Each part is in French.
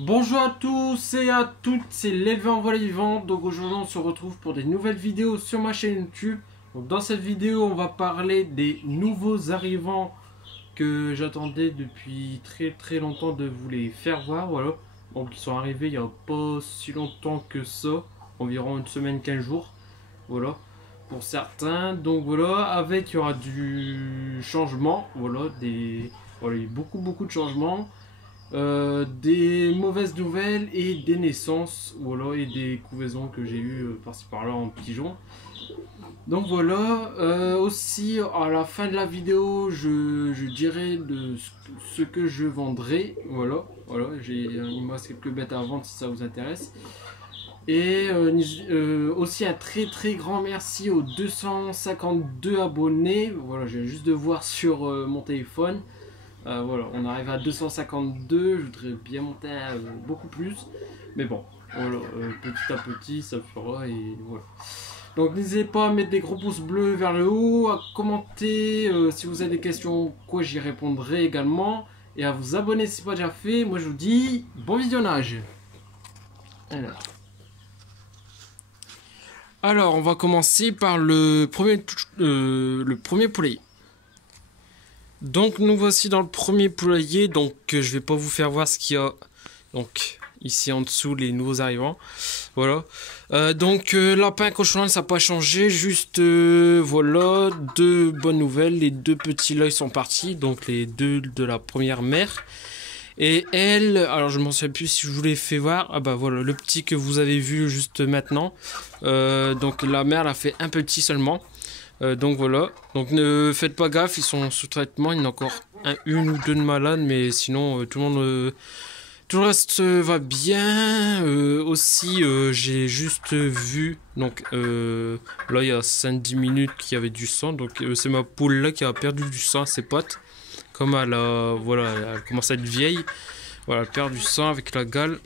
Bonjour à tous et à toutes, c'est l'éleveur en voie vivante. Donc aujourd'hui on se retrouve pour des nouvelles vidéos sur ma chaîne YouTube. Donc dans cette vidéo on va parler des nouveaux arrivants que j'attendais depuis très longtemps de vous les faire voir. Voilà. Donc ils sont arrivés il n'y a pas si longtemps que ça, environ une semaine, 15 jours. Voilà, pour certains. Donc voilà, avec il y aura du changement. Voilà, il y a beaucoup de changements. Des mauvaises nouvelles et des naissances, voilà, et des couvaisons que j'ai eues par-ci par-là en pigeon. Donc voilà, aussi à la fin de la vidéo, je dirai de ce que je vendrai. Voilà, il me reste quelques bêtes à vendre si ça vous intéresse. Et aussi un très grand merci aux 252 abonnés. Voilà, j'ai juste de voir sur mon téléphone. Voilà, on arrive à 252, je voudrais bien monter à beaucoup plus, mais bon, voilà, petit à petit ça fera et voilà. Donc n'hésitez pas à mettre des gros pouces bleus vers le haut, à commenter si vous avez des questions, quoi j'y répondrai également, et à vous abonner si ce n'est pas déjà fait. Moi je vous dis bon visionnage. Alors on va commencer par le premier poulailler. Donc nous voici dans le premier poulailler, donc je vais pas vous faire voir ce qu'il y a donc ici en dessous, les nouveaux arrivants. Voilà. Lapin cochon ça n'a pas changé, juste voilà, deux bonnes nouvelles, les deux petits l'œil sont partis, donc les deux de la première mère. Et elle, alors je m'en souviens plus si je vous l'ai fait voir, ah bah voilà, le petit que vous avez vu juste maintenant. Donc la mère elle a fait un petit seulement. Donc voilà, donc ne faites pas gaffe, ils sont sous traitement, il y en a encore une ou deux de malades, mais sinon tout le reste va bien. Aussi j'ai juste vu, donc là il y a 5-10 minutes qu'il y avait du sang, donc c'est ma poule là qui a perdu du sang à ses potes, comme voilà, elle commence à être vieille, voilà, elle perd du sang avec la gale.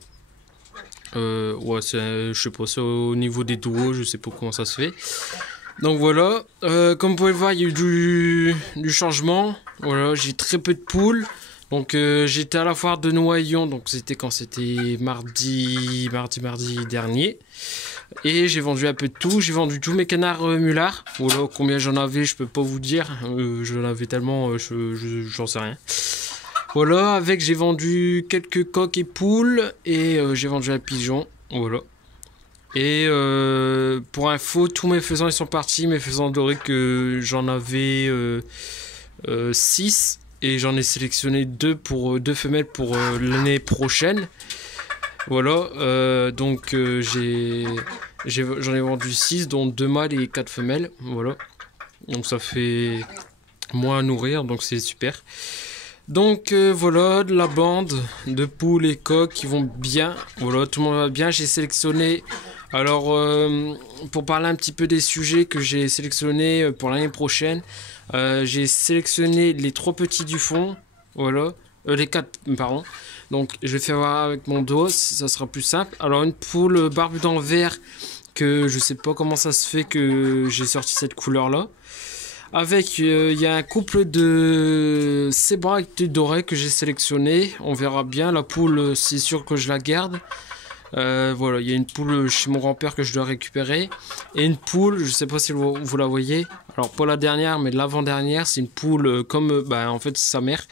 Ouais, je sais pas, c'est au niveau des doigts, je sais pas comment ça se fait. Donc voilà, comme vous pouvez le voir, il y a eu du changement. Voilà, j'ai très peu de poules. Donc j'étais à la foire de Noyon, donc c'était quand c'était mardi dernier. Et j'ai vendu un peu de tout. J'ai vendu tous mes canards mulards. Voilà, combien j'en avais, je peux pas vous dire. J'en avais tellement, j'en sais rien. Voilà, j'ai vendu quelques coqs et poules. Et j'ai vendu un pigeon. Voilà. Et pour info, tous mes faisans ils sont partis, mes faisans dorés que j'en avais 6 et j'en ai sélectionné 2 femelles pour l'année prochaine. Voilà, j'en ai vendu 6 dont 2 mâles et 4 femelles. Voilà, donc ça fait moins à nourrir, donc c'est super. Donc voilà, de la bande de poules et coqs qui vont bien. Voilà, tout le monde va bien. J'ai sélectionné. Alors, pour parler un petit peu des sujets que j'ai sélectionnés pour l'année prochaine, j'ai sélectionné les 3 petits du fond. Voilà, les 4, pardon. Donc, je vais faire voir avec mon dos, ça sera plus simple. Alors, une poule barbu d'envers que je sais pas comment ça se fait que j'ai sorti cette couleur là. Avec, il y a un couple de zébras avec tête dorée que j'ai sélectionné. On verra bien. La poule, c'est sûr que je la garde. Voilà, il y a une poule chez mon grand-père que je dois récupérer. Et une poule, je sais pas si vous la voyez. Alors, pas la dernière, mais l'avant-dernière. C'est une poule comme, en fait, c'est sa mère.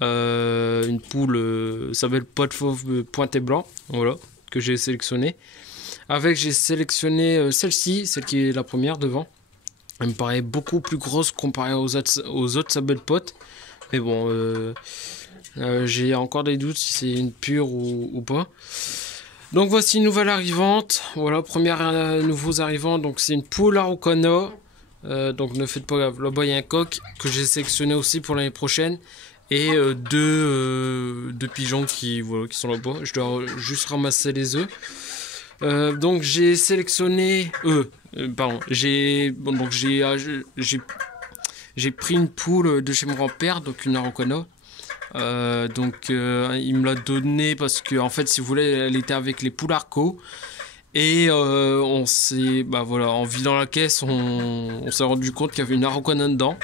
Une poule, s'appelle pot de fauve pointé blanc. Voilà, que j'ai sélectionné. J'ai sélectionné celle-ci, celle qui est la première devant. Elle me paraît beaucoup plus grosse comparée aux autres sabelles potes. Mais bon, j'ai encore des doutes si c'est une pure ou pas. Donc voici une nouvelle arrivante. Voilà, première nouveaux arrivants. Donc c'est une poule araucana. Donc ne faites pas gaffe. Là-bas il y a un coq que j'ai sélectionné aussi pour l'année prochaine. Et deux pigeons qui sont là-bas. Je dois juste ramasser les œufs. Donc j'ai sélectionné j'ai pris une poule de chez mon grand-père, donc une araucana. Il me l'a donnée parce que en fait, si vous voulez, elle était avec les poules arco. Et on s'est en vidant la caisse, on s'est rendu compte qu'il y avait une araucana dedans.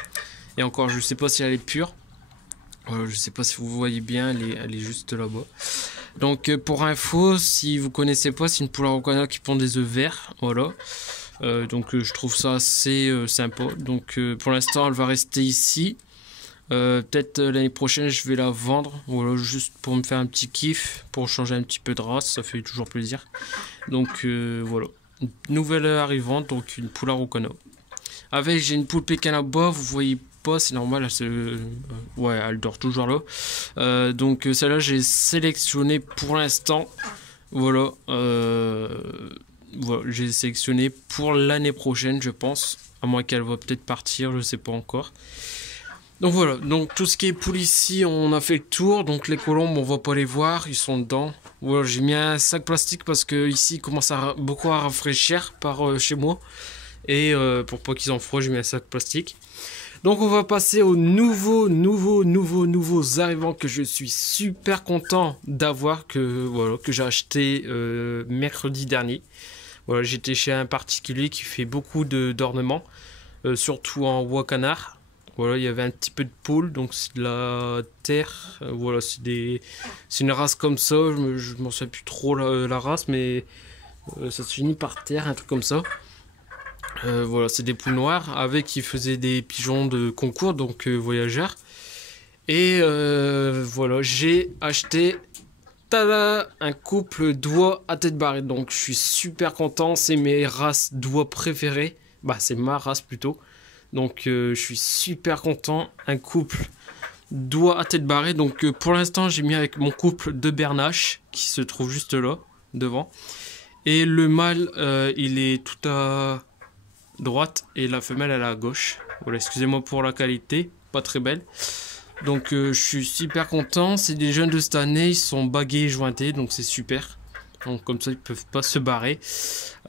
Et encore, je sais pas si elle est pure. Je sais pas si vous voyez bien, elle est juste là-bas. Donc pour info, si vous connaissez pas, c'est une poule araucana qui pond des œufs verts, voilà. Donc je trouve ça assez sympa. Donc pour l'instant, elle va rester ici. Peut-être l'année prochaine, je vais la vendre, voilà, juste pour me faire un petit kiff, pour changer un petit peu de race, ça fait toujours plaisir. Donc voilà, une nouvelle arrivante, donc une poule araucana. Avec, j'ai une poule pékin à bas, vous voyez pas, c'est normal, ouais, elle dort toujours là. Donc celle-là, j'ai sélectionné pour l'instant, voilà, voilà, j'ai sélectionné pour l'année prochaine, je pense, à moins qu'elle va peut-être partir, je sais pas encore. Donc voilà, donc tout ce qui est poule ici, on a fait le tour. Donc les colombes, on va pas les voir, ils sont dedans. Voilà, j'ai mis un sac plastique parce que ici, il commence beaucoup à rafraîchir par chez moi. Et pour pas qu'ils en froid, j'ai mis un sac plastique. Donc on va passer aux nouveaux arrivants que je suis super content d'avoir, que j'ai acheté mercredi dernier. Voilà, j'étais chez un particulier qui fait beaucoup d'ornements, surtout en bois canard. Voilà, il y avait un petit peu de poule, donc c'est de la terre. Voilà, c'est une race comme ça. Je m'en souviens plus trop la race, mais ça se finit par terre, un truc comme ça. Voilà, c'est des poules noires. Avec, ils faisaient des pigeons de concours, donc voyageurs. Et voilà, j'ai acheté tada, un couple d'oies à tête barrée. Donc je suis super content. C'est mes races d'oies préférées. Bah, c'est ma race plutôt. Donc je suis super content, un couple d'oies à tête barrée. Donc pour l'instant j'ai mis avec mon couple de bernaches qui se trouve juste là, devant. Et le mâle il est tout à droite et la femelle elle est à gauche. Voilà, excusez-moi pour la qualité, pas très belle. Donc je suis super content, c'est des jeunes de cette année, ils sont bagués et jointés, donc c'est super. Donc comme ça ils peuvent pas se barrer.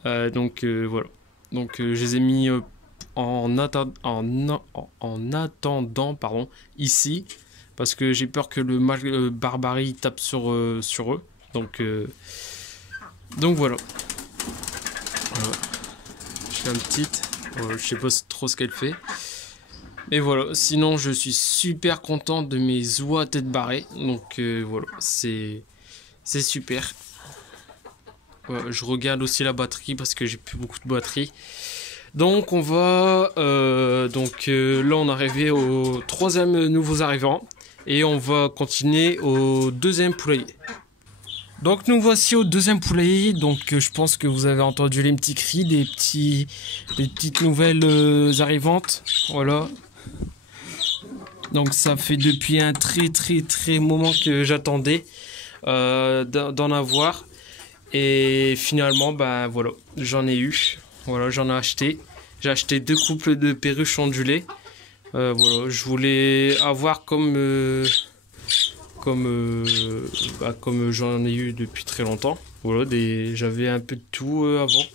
Donc voilà, donc je les ai mis... en attendant, pardon, ici, parce que j'ai peur que le mâle barbarie tape sur eux. Donc voilà. Voilà. Je fais une petite. Voilà, je sais pas trop ce qu'elle fait. Et voilà. Sinon, je suis super content de mes oies à tête barrée. Donc voilà, c'est super. Voilà, je regarde aussi la batterie parce que j'ai plus beaucoup de batterie. Donc on va là on est arrivé au troisième nouveaux arrivants et on va continuer au deuxième poulailler. Donc nous voici au deuxième poulailler. Donc je pense que vous avez entendu les petits cris des petites nouvelles arrivantes. Voilà. Donc ça fait depuis un très moment que j'attendais d'en avoir et finalement ben voilà, j'en ai eu. Voilà, j'en ai acheté. J'ai acheté 2 couples de perruches ondulées. Voilà, je voulais avoir comme j'en ai eu depuis très longtemps. Voilà, j'avais un peu de tout avant.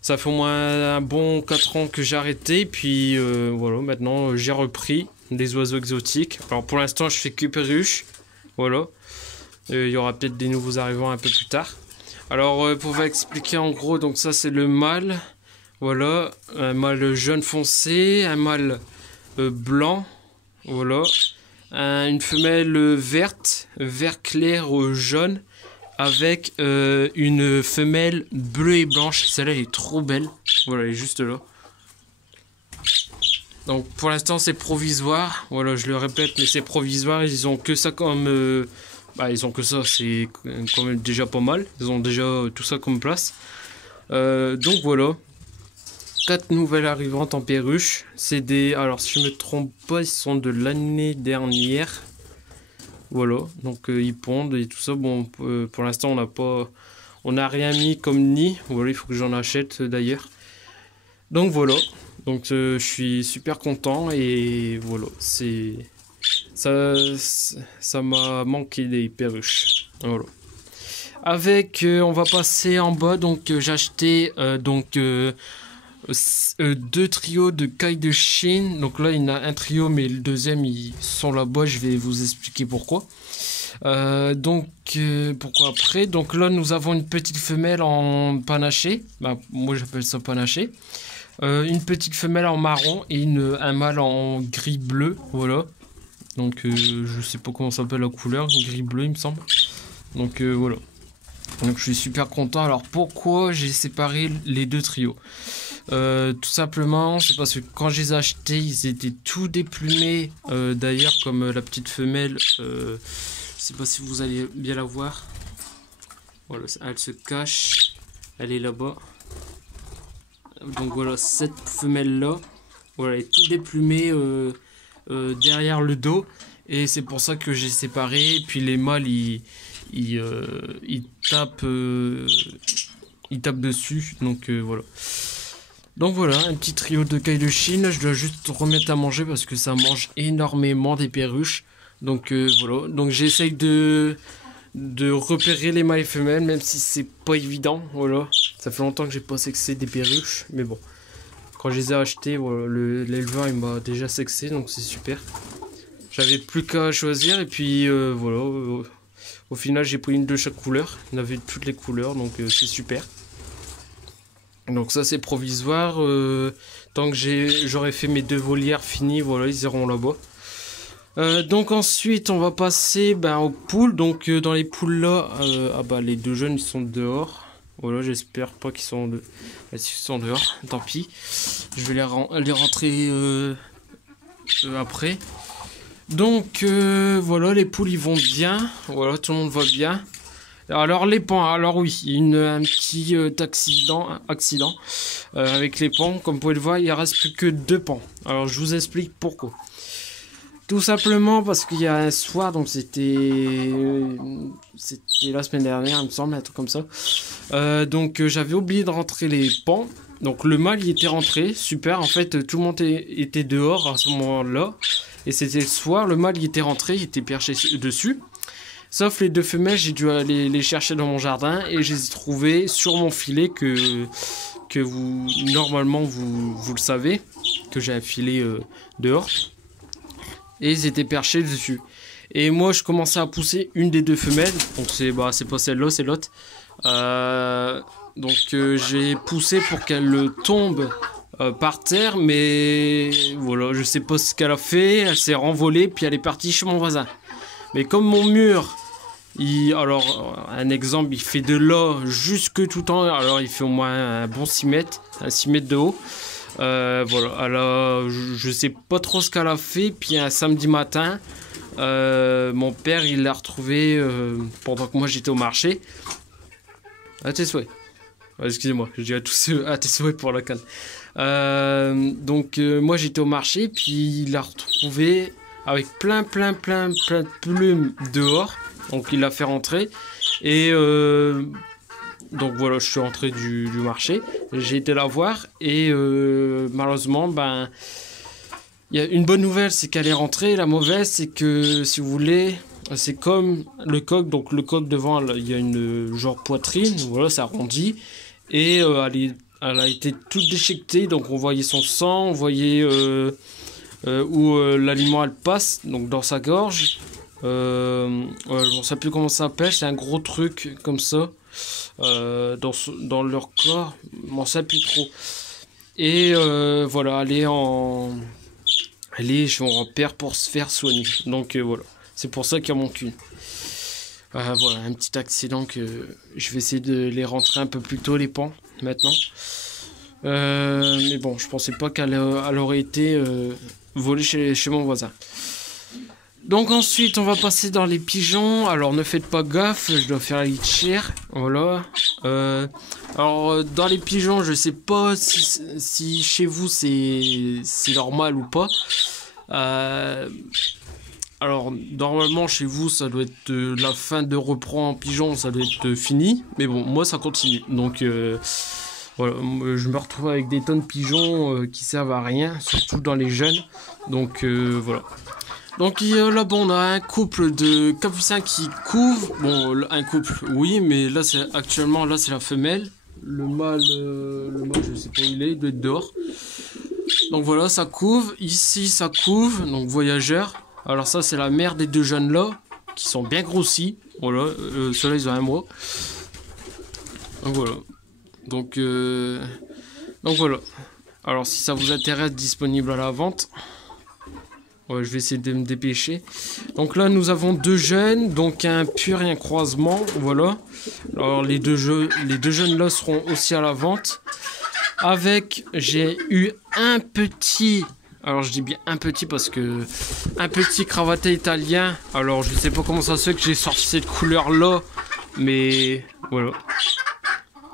Ça fait au moins un bon 4 ans que j'ai arrêté. Puis voilà, maintenant j'ai repris des oiseaux exotiques. Alors pour l'instant, je fais que perruches. Voilà. Il y aura peut-être des nouveaux arrivants un peu plus tard. Alors pour vous expliquer en gros, donc ça c'est le mâle, voilà, un mâle jaune foncé, un mâle blanc, voilà, une femelle verte, vert clair jaune, avec une femelle bleue et blanche, celle-là elle est trop belle, voilà, elle est juste là. Donc pour l'instant c'est provisoire, voilà, je le répète, mais c'est provisoire, ils ont que ça comme... ils ont que ça, c'est quand même déjà pas mal. Ils ont déjà tout ça comme place. Donc voilà. 4 nouvelles arrivantes en perruche. C'est des... Alors si je me trompe pas, ils sont de l'année dernière. Voilà. Donc ils pondent et tout ça. Bon, pour l'instant on n'a pas... On n'a rien mis comme nid. Voilà, il faut que j'en achète d'ailleurs. Donc voilà. Donc je suis super content. Et voilà. Ça m'a manqué des perruches. Voilà. Avec, on va passer en bas. Donc, j'ai acheté 2 trios de cailles de Chine. Donc là, il y en a un trio, mais le deuxième, ils sont là-bas. Je vais vous expliquer pourquoi. Pourquoi après. Donc là, nous avons une petite femelle en panaché. Moi, j'appelle ça panaché. Une petite femelle en marron et un mâle en gris-bleu. Voilà. Donc je sais pas comment ça s'appelle la couleur, gris bleu il me semble. Donc voilà. Donc je suis super content. Alors pourquoi j'ai séparé les deux trios? Tout simplement, c'est parce que quand je les ai achetés, ils étaient tout déplumés. D'ailleurs, comme la petite femelle, je sais pas si vous allez bien la voir. Voilà, elle se cache. Elle est là-bas. Donc voilà, cette femelle-là, voilà, elle est tout déplumée derrière le dos. Et c'est pour ça que j'ai séparé. Et puis les mâles, ils tapent dessus. Donc voilà. Donc voilà, un petit trio de cailles de Chine. Je dois juste remettre à manger parce que ça mange énormément des perruches. Donc voilà. Donc j'essaye de repérer les mâles et femelles, même si c'est pas évident. Voilà. Ça fait longtemps que j'ai pas sexé des perruches. Mais bon. Quand je les ai achetés, voilà, l'éleveur il m'a déjà sexé. Donc c'est super. J'avais plus qu'à choisir. Et puis voilà. Au final j'ai pris une de chaque couleur. Il y en avait toutes les couleurs. Donc c'est super. Donc ça c'est provisoire, tant que j'aurai fait mes deux volières finies, voilà, ils iront là-bas. Donc ensuite on va passer aux poules. Donc dans les poules là, les deux jeunes ils sont dehors. Voilà, j'espère pas qu'ils sont ils sont dehors, tant pis. Je vais les rentrer après. Donc voilà, les poules ils vont bien, voilà, tout le monde va bien. Alors les pans, alors oui, un petit accident avec les pans. Comme vous pouvez le voir, il ne reste plus que 2 pans. Alors je vous explique pourquoi. Tout simplement parce qu'il y a un soir, donc c'était la semaine dernière, il me semble, un truc comme ça. Donc j'avais oublié de rentrer les pans. Donc le mâle il était rentré, super. En fait tout le monde était dehors à ce moment-là. Et c'était le soir, le mâle il était rentré, il était perché dessus. Sauf les 2 femelles, j'ai dû aller les chercher dans mon jardin et je les ai trouvées sur mon filet que vous, normalement, vous le savez, que j'ai un filet dehors. Et ils étaient perchés dessus. Et moi, je commençais à pousser une des 2 femelles. Donc, c'est pas celle-là, c'est l'autre. Donc, j'ai poussé pour qu'elle tombe par terre. Mais voilà, je sais pas ce qu'elle a fait. Elle s'est renvolée, puis elle est partie chez mon voisin. Mais comme mon mur, alors un exemple, il fait de là jusque tout en haut, alors il fait au moins un bon 6 mètres, un 6 mètres de haut. Voilà, alors je sais pas trop ce qu'elle a fait. Puis un samedi matin, mon père il l'a retrouvé pendant que moi j'étais au marché. À tes souhaits. Excusez-moi, je dis à tous ceux à tes souhaits pour la canne. Donc moi j'étais au marché, puis il l'a retrouvé avec plein de plumes dehors. Donc il l'a fait rentrer. Et donc voilà, je suis rentré du marché. J'ai été la voir. Et malheureusement, il y a une bonne nouvelle, c'est qu'elle est rentrée. La mauvaise, c'est que si vous voulez, c'est comme le coq. Donc le coq devant, il y a une genre poitrine. Voilà, ça arrondit. Et elle a été toute déchiquetée. Donc on voyait son sang, on voyait où l'aliment elle passe, donc dans sa gorge. Je ne sais plus comment ça s'appelle, c'est un gros truc comme ça dans leur corps, je ne sais plus trop. Et voilà, elle est chez mon père pour se faire soigner. Donc voilà, c'est pour ça qu'il en manque une. Voilà, un petit accident que je vais essayer de les rentrer un peu plus tôt, les pans, maintenant. Mais bon, je pensais pas qu'elle aurait été volée chez mon voisin. Donc ensuite, on va passer dans les pigeons. Alors ne faites pas gaffe, je dois faire la litière. Voilà. Alors dans les pigeons, je sais pas si chez vous c'est normal ou pas. Alors normalement chez vous ça doit être la fin de reprend en pigeon, ça doit être fini. Mais bon, moi ça continue. Donc voilà, je me retrouve avec des tonnes de pigeons qui servent à rien, surtout dans les jeunes. Donc voilà. Donc là bon, on a un couple de capucins qui couvent. Bon, un couple, oui, mais là c'est actuellement là c'est la femelle. Le mâle, je sais pas où il doit être dehors. Donc voilà, ça couve. Ici ça couve, donc voyageur. Alors ça c'est la mère des 2 jeunes là, qui sont bien grossis. Voilà, ceux-là ils ont 1 mois. Donc voilà. Donc voilà. Alors si ça vous intéresse, disponible à la vente. Ouais, je vais essayer de me dépêcher. Donc là, nous avons 2 jeunes, donc un pur et un croisement, voilà. Alors les deux jeunes là seront aussi à la vente. Avec, j'ai eu un petit, alors je dis bien un petit parce que un petit cravaté italien. Alors je sais pas comment ça se fait que j'ai sorti cette couleur là, mais voilà.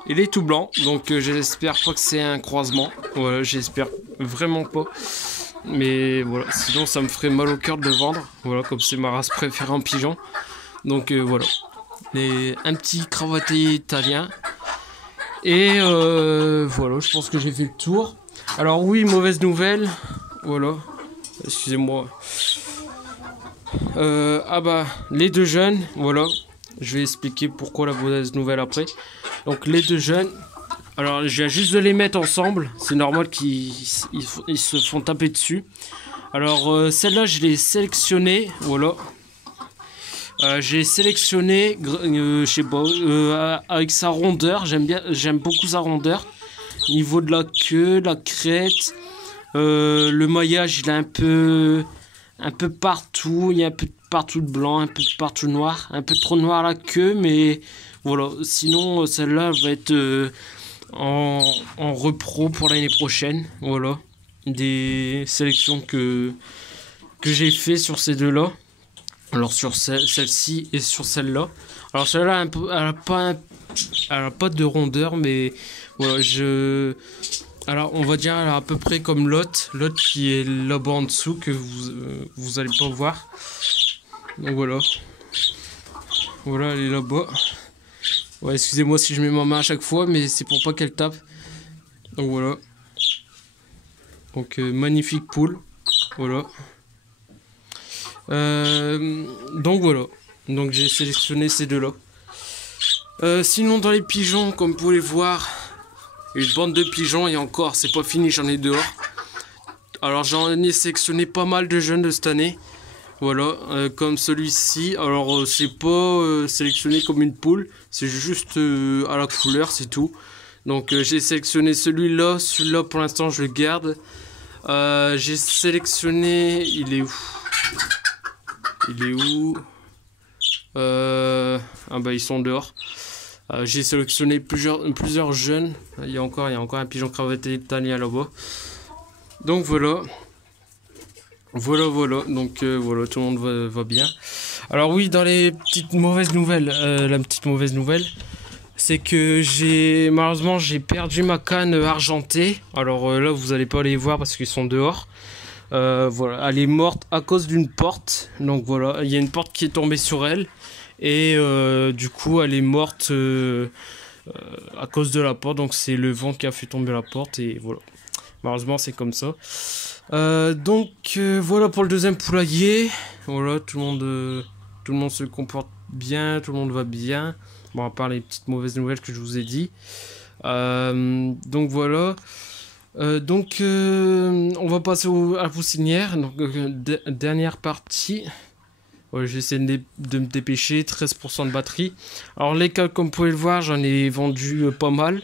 Il est tout blanc, donc j'espère pas que c'est un croisement. Voilà, j'espère vraiment pas. Mais voilà, sinon ça me ferait mal au cœur de le vendre. Voilà, comme c'est ma race préférée en pigeon. Donc voilà. Un petit cravaté italien. Et voilà, je pense que j'ai fait le tour. Alors oui, mauvaise nouvelle. Voilà. Excusez-moi. Ah bah, les 2 jeunes, voilà. Je vais expliquer pourquoi la mauvaise nouvelle après. Donc les 2 jeunes. Alors je viens juste de les mettre ensemble. C'est normal qu'ils se font taper dessus. Alors celle-là, je l'ai sélectionnée. Voilà. J'ai sélectionné, je sais pas, avec sa rondeur. J'aime beaucoup sa rondeur. Niveau de la queue, la crête, le maillage, il est un peu partout. Il y a un peu partout de blanc, un peu partout noir, un peu trop noir la queue, mais voilà. Sinon, celle-là va être en repro pour l'année prochaine. Voilà, des sélections que j'ai fait sur ces deux-là. Alors sur celle-ci et sur celle-là. Alors celle-là, elle a pas de rondeur, mais voilà, alors on va dire elle a à peu près comme l'autre qui est là-bas en dessous que vous allez pas voir. Donc voilà. Voilà, elle est là-bas. Ouais, excusez-moi si je mets ma main à chaque fois, mais c'est pour pas qu'elle tape. Donc voilà. Donc magnifique poule. Voilà. Donc voilà. Donc j'ai sélectionné ces deux-là. Sinon dans les pigeons, comme vous pouvez voir, une bande de pigeons et encore, c'est pas fini, j'en ai dehors. Alors j'en ai sélectionné pas mal de jeunes de cette année. Voilà, comme celui-ci. Alors c'est pas sélectionné comme une poule, c'est juste à la couleur, c'est tout. Donc j'ai sélectionné celui-là pour l'instant je le garde. J'ai sélectionné, il est où? Ah bah ils sont dehors. J'ai sélectionné plusieurs jeunes. Il y a encore un pigeon cravaté italien là-bas. Donc voilà. Voilà. Donc voilà, tout le monde va bien. Alors oui, dans les petites mauvaises nouvelles, la petite mauvaise nouvelle, c'est que malheureusement j'ai perdu ma canne argentée. Alors là vous allez pas les voir parce qu'ils sont dehors. Voilà, elle est morte à cause d'une porte. Donc voilà, il y a une porte qui est tombée sur elle. Et du coup elle est morte à cause de la porte. Donc c'est le vent qui a fait tomber la porte. Et voilà, malheureusement c'est comme ça. Donc voilà pour le deuxième poulailler. Voilà, tout le monde se comporte bien, tout le monde va bien. Bon, à part les petites mauvaises nouvelles que je vous ai dit. Donc voilà. On va passer à la poussinière. Donc dernière partie. Ouais, j'essaie de me dépêcher. 13% de batterie. Alors les cas, comme vous pouvez le voir, j'en ai vendu pas mal.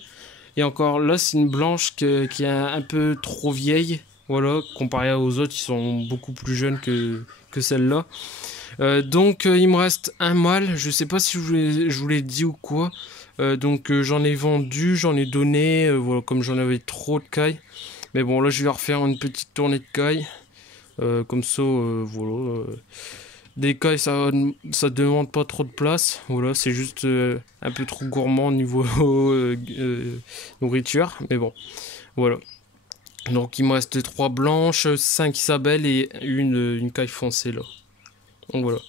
Et encore là, c'est une blanche qui est un peu trop vieille. Voilà, comparé aux autres, ils sont beaucoup plus jeunes que celle-là. Donc il me reste un mâle. Je sais pas si je vous l'ai dit ou quoi. J'en ai vendu, j'en ai donné. Voilà, comme j'en avais trop de cailles. Mais bon, là je vais refaire une petite tournée de cailles. Comme ça, voilà. Des cailles, ça demande pas trop de place. Voilà, c'est juste un peu trop gourmand au niveau nourriture. Mais bon, voilà. Donc il me reste 3 blanches, 5 Isabelle et une caille foncée là. Donc voilà.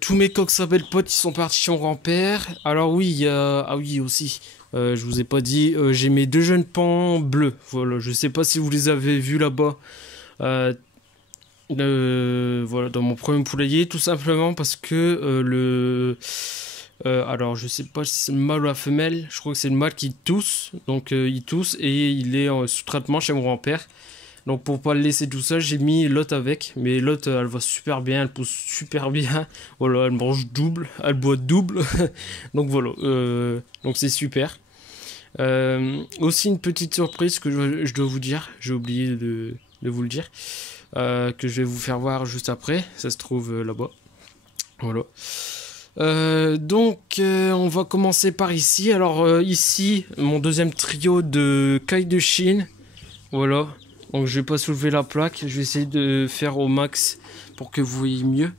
Tous mes coqs Isabelle potes ils sont partis chez mon grand-père. Alors oui, il y a... Ah oui aussi, je vous ai pas dit, j'ai mes 2 jeunes pans bleus. Voilà, je sais pas si vous les avez vus là-bas. Voilà, dans mon premier poulailler, tout simplement parce que alors je sais pas si c'est le mâle ou la femelle, je crois que c'est le mâle qui tousse, donc il tousse et il est sous traitement chez mon grand-père. Donc pour pas le laisser tout seul, j'ai mis l'autre avec, mais l'autre elle va super bien, elle pousse super bien, voilà, elle mange double, elle boit double, donc voilà, donc c'est super. Aussi une petite surprise que je dois vous dire, j'ai oublié de vous le dire. que je vais vous faire voir juste après. Ça se trouve là-bas. Voilà. On va commencer par ici. Alors ici, mon deuxième trio de cailles de Chine. Voilà. Donc je vais pas soulever la plaque. Je vais essayer de faire au max pour que vous voyez mieux.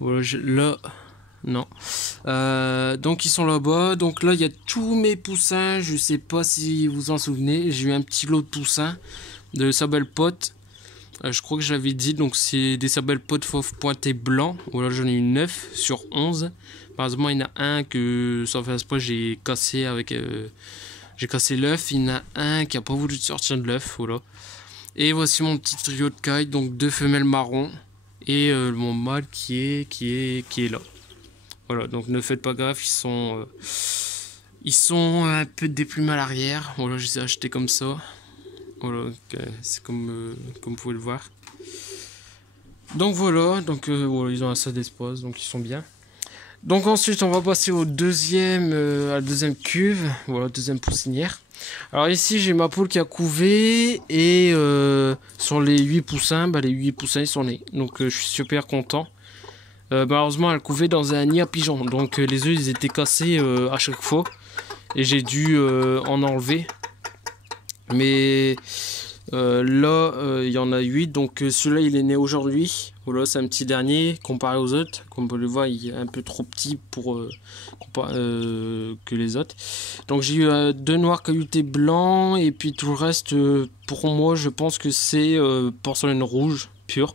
Voilà, là... Non. Donc ils sont là-bas. Donc là, il y a tous mes poussins. Je sais pas si vous en souvenez. J'ai eu un petit lot de poussins de Sabelle Pote. Je crois que je l'avais dit. Donc c'est des Sabelle Pote fauve pointé blanc. Voilà, j'en ai eu 9 sur 11. Malheureusement, il y en a un que, sans faire exprès, j'ai cassé avec... j'ai cassé l'œuf. Il y en a un qui a pas voulu sortir de l'œuf. Voilà. Et voici mon petit trio de cailles. Donc 2 femelles marron. Et mon mâle qui est là. Voilà, donc ne faites pas gaffe, ils sont un peu déplumés à l'arrière. Voilà, je les ai achetés comme ça. Voilà, c'est comme vous pouvez le voir. Donc voilà, voilà, ils ont assez d'espace, donc ils sont bien. Donc ensuite, on va passer au à la deuxième cuve, voilà, deuxième poussinière. Alors ici, j'ai ma poule qui a couvé et sur les 8 poussins, les 8 poussins ils sont nés. Donc je suis super content. Malheureusement, elle couvait dans un nid à pigeons. Donc les œufs, ils étaient cassés à chaque fois. Et j'ai dû en enlever. Mais là, il y en a 8. Donc celui-là, il est né aujourd'hui. Voilà, c'est un petit dernier comparé aux autres. Comme vous le voyez, il est un peu trop petit pour que les autres. Donc j'ai eu 2 noirs cailloutés blancs. Et puis tout le reste, pour moi, je pense que c'est porcelaine rouge pure.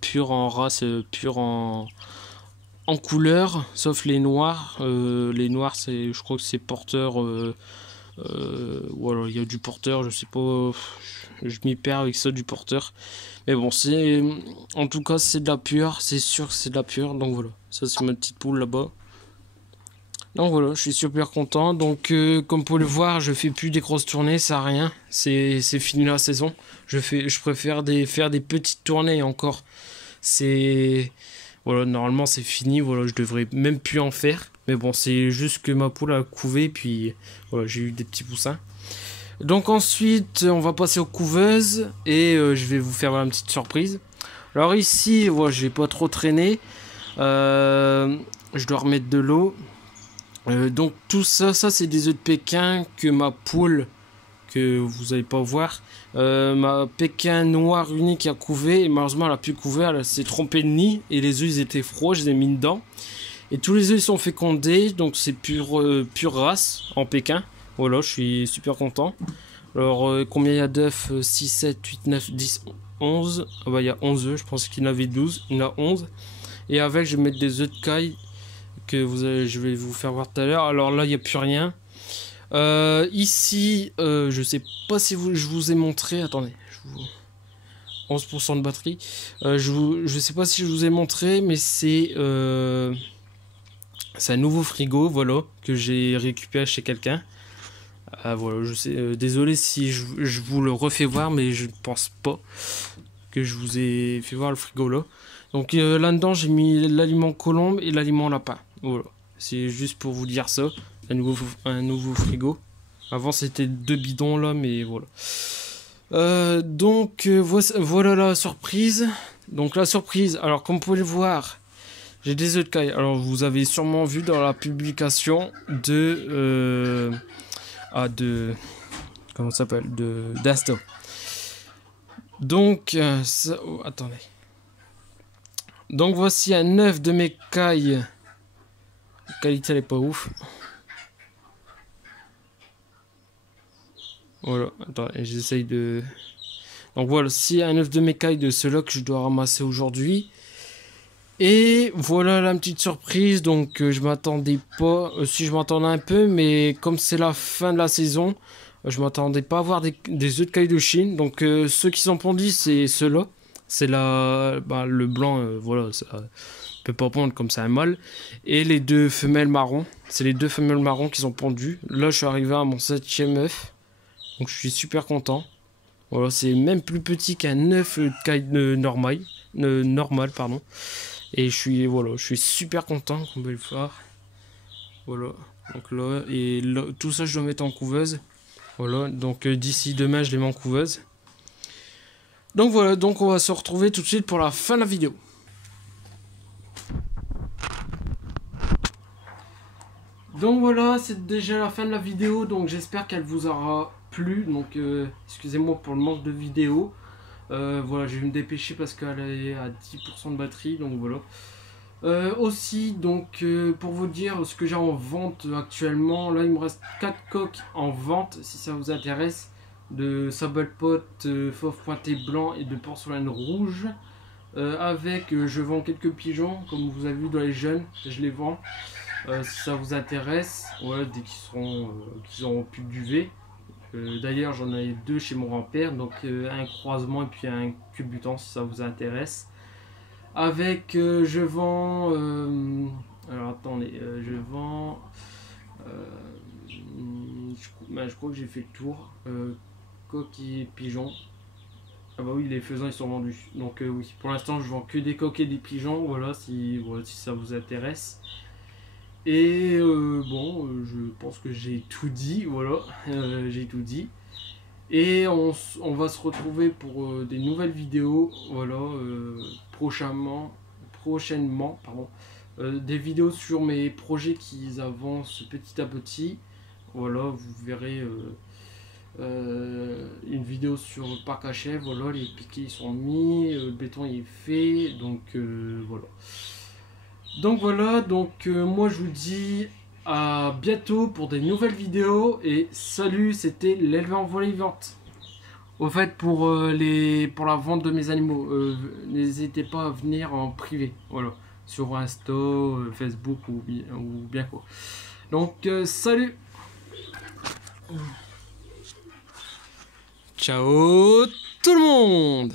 Pure en race, pure en couleur, sauf les noirs. Les noirs, je crois que c'est porteur. Voilà, il y a du porteur, je sais pas, je m'y perds avec ça du porteur. Mais bon, en tout cas, c'est de la pure, c'est sûr que c'est de la pure. Donc voilà, ça c'est ma petite poule là-bas. Donc voilà, je suis super content. Donc comme vous pouvez le voir, je fais plus des grosses tournées, ça a rien. C'est fini la saison. Je préfère faire des petites tournées encore. Voilà, normalement c'est fini. Voilà, je devrais même plus en faire. Mais bon, c'est juste que ma poule a couvé, puis voilà, j'ai eu des petits poussins. Donc ensuite, on va passer aux couveuses et je vais vous faire une petite surprise. Alors ici, voilà, je vais pas trop traîner. Je dois remettre de l'eau. Donc tout ça c'est des œufs de Pékin que ma poule, que vous n'allez pas voir, ma Pékin noire unique a couvé, et malheureusement elle a pu couver, elle s'est trompée de nid, et les œufs ils étaient froids, je les ai mis dedans, et tous les œufs ils sont fécondés, donc c'est pure race en Pékin. Voilà, je suis super content. Alors combien il y a d'œufs? 6, 7, 8, 9, 10, 11, ah bah il y a 11 œufs, je pensais qu'il y en avait 12, il y en a 11, et avec je vais mettre des œufs de caille que je vais vous faire voir tout à l'heure. Alors là il n'y a plus rien. Ici je sais pas si je vous ai montré, attendez, 11% de batterie, je sais pas si je vous ai montré, mais c'est un nouveau frigo, voilà, que j'ai récupéré chez quelqu'un. Voilà, je sais, désolé si je vous le refais voir, mais je ne pense pas que je vous ai fait voir le frigo là. Donc là-dedans j'ai mis l'aliment colombe et l'aliment lapin. Voilà, c'est juste pour vous dire ça. Un nouveau frigo. Avant c'était 2 bidons là, mais voilà. Voilà la surprise. Donc la surprise, alors comme vous pouvez le voir, j'ai des œufs de caille. Alors vous avez sûrement vu dans la publication comment ça s'appelle, d'Asto. Donc attendez. Donc voici un œuf de mes cailles. La qualité elle est pas ouf. Voilà, attends, j'essaye de... Donc voilà, c'est un œuf de mes cailles de ceux-là que je dois ramasser aujourd'hui. Et voilà la petite surprise. Donc je m'attendais pas, si je m'attendais un peu, mais comme c'est la fin de la saison, je m'attendais pas à avoir des œufs de cailles de Chine. Donc ceux qui sont pondus, c'est ceux-là. C'est le blanc, voilà, ça peut pas pondre comme c'est un mâle. Et les 2 femelles marron, c'est les 2 femelles marron qui sont pondues. Là, je suis arrivé à mon 7e œuf. Donc je suis super content. Voilà, c'est même plus petit qu'un œuf de caille normal, pardon. Et je suis super content qu'on peut le faire. Voilà, donc là, et là, tout ça je dois mettre en couveuse. Voilà, donc d'ici demain je les mets en couveuse. Donc voilà, donc on va se retrouver tout de suite pour la fin de la vidéo. Donc voilà, c'est déjà la fin de la vidéo, donc j'espère qu'elle vous aura plu. Donc excusez-moi pour le manque de vidéo. Voilà, je vais me dépêcher parce qu'elle est à 10% de batterie, donc voilà. Aussi, donc pour vous dire ce que j'ai en vente actuellement, là il me reste 4 coques en vente si ça vous intéresse, de sable pot fauve pointé blanc et de porcelaine rouge. Je vends quelques pigeons, comme vous avez vu dans les jeunes, je les vends. Si ça vous intéresse, voilà, dès qu'ils auront plus de duvet. D'ailleurs, j'en ai 2 chez mon grand-père, donc un croisement et puis un culbutant si ça vous intéresse. Je vends. Alors attendez, je vends. Je crois que j'ai fait le tour. Coq et pigeons. Ah bah oui, les faisans ils sont vendus. Donc oui, pour l'instant je vends que des coqs et des pigeons. Voilà, si ça vous intéresse. Et je pense que j'ai tout dit. Voilà, j'ai tout dit. Et on va se retrouver pour des nouvelles vidéos, voilà, prochainement, pardon, des vidéos sur mes projets qui avancent petit à petit. Voilà, vous verrez une vidéo sur le parc à chèvres, voilà, les piquets sont mis, le béton il est fait, donc voilà. Donc voilà, moi je vous dis à bientôt pour des nouvelles vidéos et salut, c'était l'éleveur en voie vivante. Au fait, pour la vente de mes animaux, n'hésitez pas à venir en privé, voilà, sur Insta, Facebook ou bien quoi. Donc salut, ciao tout le monde.